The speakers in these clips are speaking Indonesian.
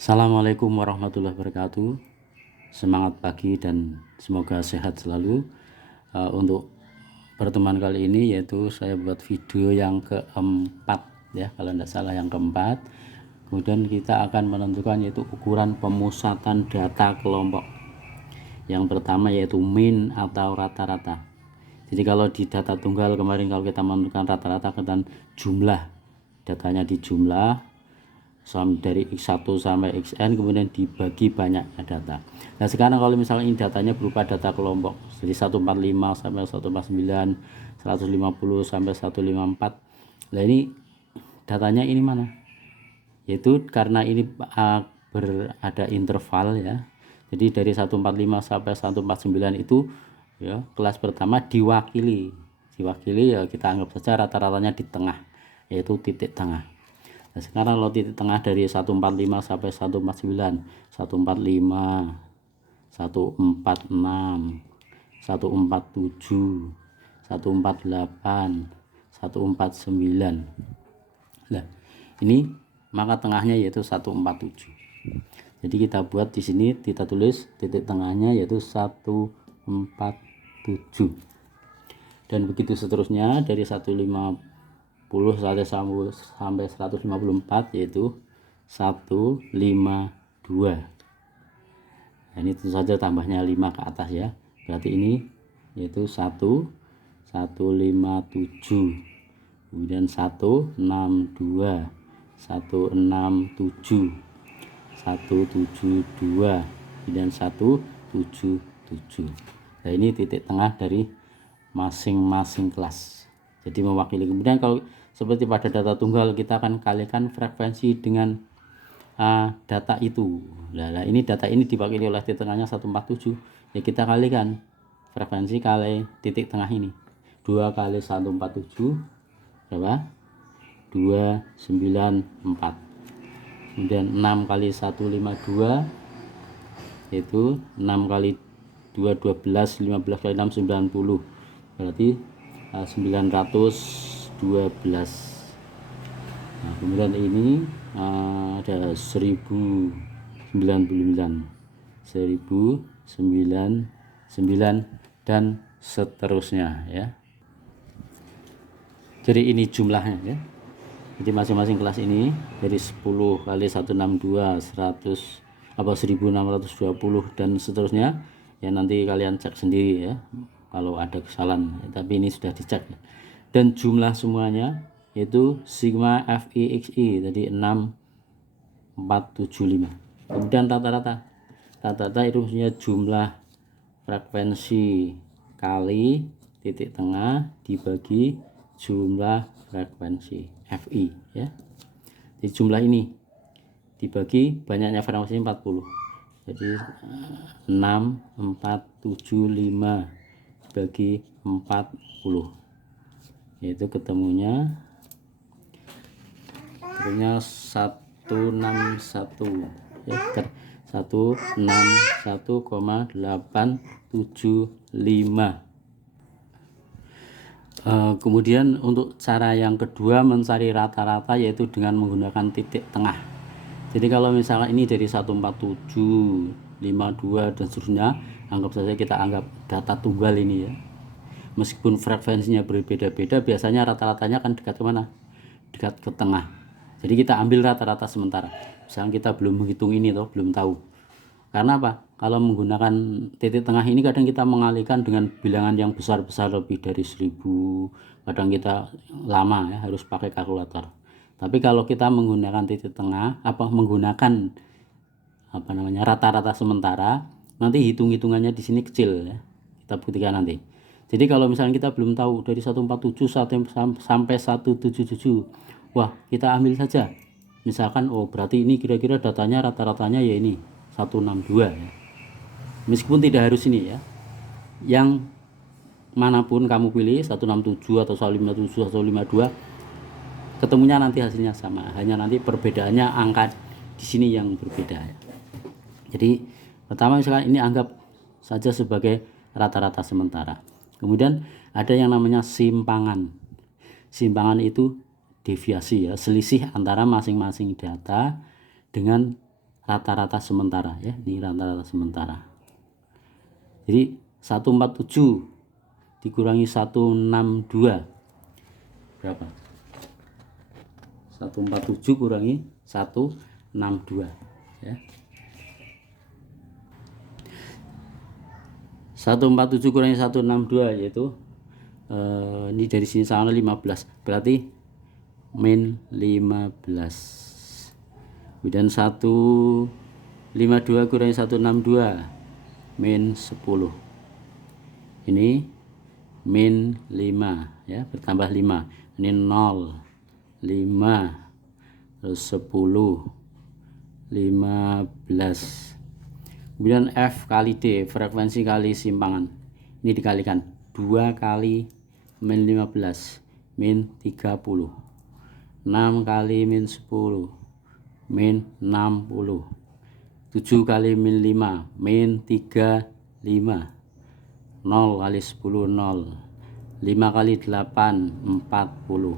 Assalamualaikum warahmatullahi wabarakatuh. Semangat pagi dan semoga sehat selalu. Untuk pertemuan kali ini yaitu saya buat video yang keempat ya, kalau tidak salah yang keempat. Kemudian kita akan menentukan yaitu ukuran pemusatan data kelompok. Yang pertama yaitu mean atau rata-rata. Jadi kalau di data tunggal kemarin kalau kita menentukan rata-rata dan jumlah datanya di jumlah dari X1 sampai Xn, kemudian dibagi banyaknya data. Nah sekarang kalau misalnya ini datanya berupa data kelompok, jadi 145 sampai 149, 150 sampai 154. Nah ini datanya ini mana? Yaitu karena ini berada interval ya. Jadi dari 145 sampai 149 itu ya, kelas pertama diwakili ya, kita anggap saja rata-ratanya di tengah, yaitu titik tengah. Nah, sekarang kalau titik tengah dari 145 sampai 149, 145, 146, 147, 148, 149. Nah, ini maka tengahnya yaitu 147. Jadi kita buat di sini, kita tulis titik tengahnya yaitu 147. Dan begitu seterusnya dari 150 sampai 154 yaitu 152. Nah, ini tentu saja tambahnya 5 ke atas ya. Berarti ini yaitu 157. Kemudian 162, 167, 172, kemudian 177. Nah, ini titik tengah dari masing-masing kelas. Jadi mewakili. Kemudian kalau seperti pada data tunggal kita akan kalikan frekuensi dengan data itu. Nah, ini data ini diwakili oleh titik tengahnya 147. Ya kita kalikan frekuensi kali titik tengah ini. 2 kali 147 berapa? 294. Kemudian 6 kali 152 yaitu 6 kali 2 12, 15 kali 6 90. Berarti 912. Nah, kemudian ini ada 1099 dan seterusnya ya. Jadi ini jumlahnya ya. Jadi masing-masing kelas ini dari 10 kali 162 100 1620 dan seterusnya ya, nanti kalian cek sendiri ya kalau ada kesalahan, tapi ini sudah dicek. Dan jumlah semuanya yaitu sigma FIXI tadi 6475. Kemudian rata-rata itu maksudnya jumlah frekuensi kali titik tengah dibagi jumlah frekuensi FI ya. Di jumlah ini dibagi banyaknya frekuensi 40. Jadi 6475 bagi 40 yaitu ketemunya 161 ya, 161,875. Kemudian untuk cara yang kedua mencari rata-rata yaitu dengan menggunakan titik tengah. Jadi kalau misalnya ini dari 147, 52 dan seterusnya, anggap saja kita anggap data tunggal ini ya. Meskipun frekuensinya berbeda-beda, biasanya rata-ratanya akan dekat ke mana? Dekat ke tengah. Jadi kita ambil rata-rata sementara. Misalnya kita belum menghitung ini toh, belum tahu. Karena apa? Kalau menggunakan titik tengah ini kadang kita mengalihkan dengan bilangan yang besar-besar lebih dari 1000. Kadang kita lama ya harus pakai kalkulator. Tapi kalau kita menggunakan titik tengah, menggunakan rata-rata sementara, nanti hitung-hitungannya di sini kecil ya. Kita buktikan nanti. Jadi kalau misalnya kita belum tahu dari 147 sampai 177, wah kita ambil saja. Misalkan berarti ini kira-kira datanya rata-ratanya ya ini 162 ya. Meskipun tidak harus ini ya. Yang manapun kamu pilih 167 atau 157 atau 152, ketemunya nanti hasilnya sama, hanya nanti perbedaannya angka di sini yang berbeda ya. Jadi pertama misalkan ini anggap saja sebagai rata-rata sementara. Kemudian ada yang namanya simpangan. Simpangan itu deviasi ya, selisih antara masing-masing data dengan rata-rata sementara ya, ini rata-rata sementara. Jadi 147 dikurangi 162 berapa? 147 kurangi 162 ya. 147 kurangi 162 yaitu ini dari sini sama 15, berarti min 15. Kemudian 152 kurangi 162 min 10. Ini min 5 ya, bertambah 5. Ini 0, 5, terus 10, 15. Kemudian F kali D, frekuensi kali simpangan. Ini dikalikan 2 kali min 15 min 30. 6 kali min 10 min 60. 7 kali min 5 min 35. 0 kali 10 0. 5 kali 8 40.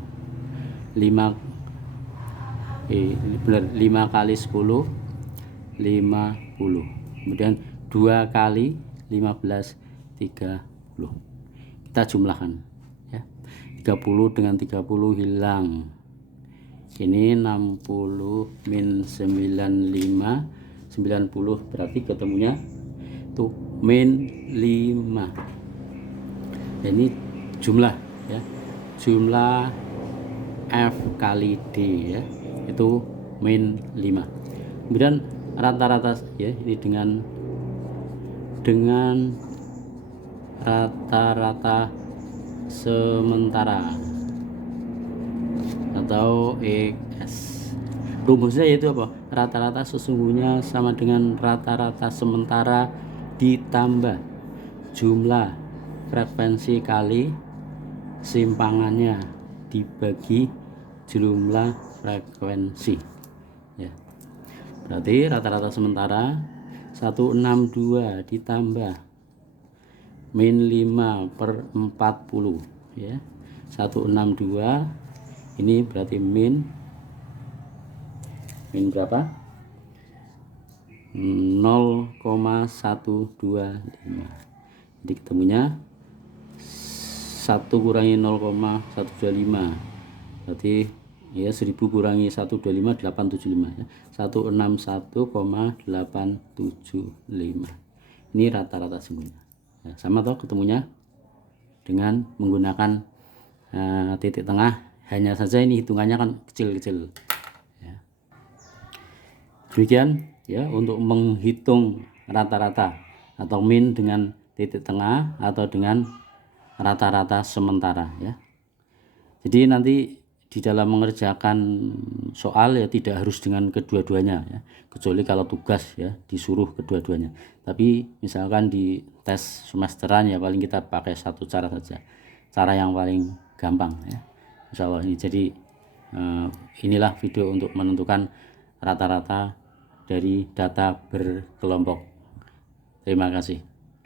5 kali 10 50. Kemudian 2 kali 15 30. Kita jumlahkan ya. 30 dengan 30 hilang. Ini 60 min 95 90, berarti ketemunya tuh min 5. Ini jumlah ya, jumlah F kali D ya, itu min 5. Kemudian rata-rata ya, ini dengan rata-rata sementara atau ES. Rumusnya yaitu apa? Rata-rata sesungguhnya sama dengan rata-rata sementara ditambah jumlah frekuensi kali simpangannya dibagi jumlah frekuensi ya. Berarti rata-rata sementara 162 ditambah min 5 per 40 ya. 162 ini berarti min berapa? 0,125. Jadi ketemunya 1 kurangi 0,125, berarti ya 1000 kurangi 125 875 ya. 161,875. Ini rata-rata semuanya ya, sama toh ketemunya dengan menggunakan titik tengah, hanya saja ini hitungannya kan kecil-kecil ya. Demikian ya untuk menghitung rata-rata atau min dengan titik tengah atau dengan rata-rata sementara ya. Jadi nanti di dalam mengerjakan soal ya tidak harus dengan kedua-duanya ya, kecuali kalau tugas ya disuruh kedua-duanya. Tapi misalkan di tes semesteran ya paling kita pakai satu cara saja, cara yang paling gampang ya, insya Allah ini. Jadi inilah video untuk menentukan rata-rata dari data berkelompok. Terima kasih.